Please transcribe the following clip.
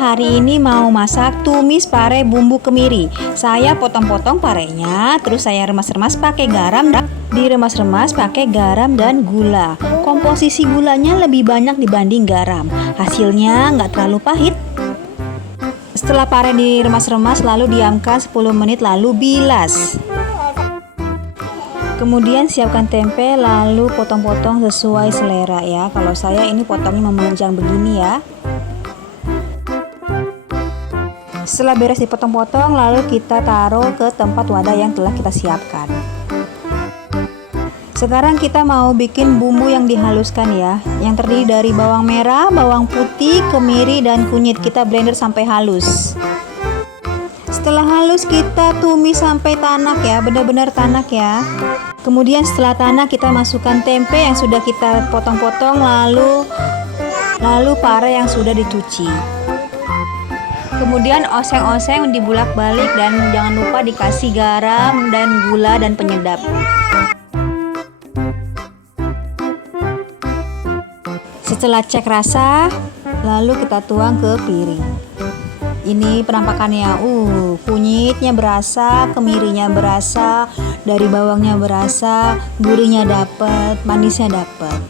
hari ini mau masak tumis pare bumbu kemiri. Saya potong-potong parenya, terus saya remas-remas pakai garam. Diremas-remas pakai garam dan gula. Komposisi gulanya lebih banyak dibanding garam. Hasilnya nggak terlalu pahit. Setelah pare diremas-remas lalu diamkan 10 menit lalu bilas. Kemudian siapkan tempe lalu potong-potong sesuai selera ya. Kalau saya ini potongnya memanjang begini ya. Setelah beres dipotong-potong lalu kita taruh ke tempat wadah yang telah kita siapkan. Sekarang kita mau bikin bumbu yang dihaluskan ya, yang terdiri dari bawang merah, bawang putih, kemiri, dan kunyit. Kita blender sampai halus. Setelah halus kita tumis sampai tanak ya, benar-benar tanak ya. Kemudian setelah tanak kita masukkan tempe yang sudah kita potong-potong, lalu pare yang sudah dicuci. Kemudian oseng-oseng dibulak-balik dan jangan lupa dikasih garam dan gula dan penyedap. Setelah cek rasa, lalu kita tuang ke piring. Ini penampakannya, kunyitnya berasa, kemirinya berasa, dari bawangnya berasa, gurihnya dapet, manisnya dapet.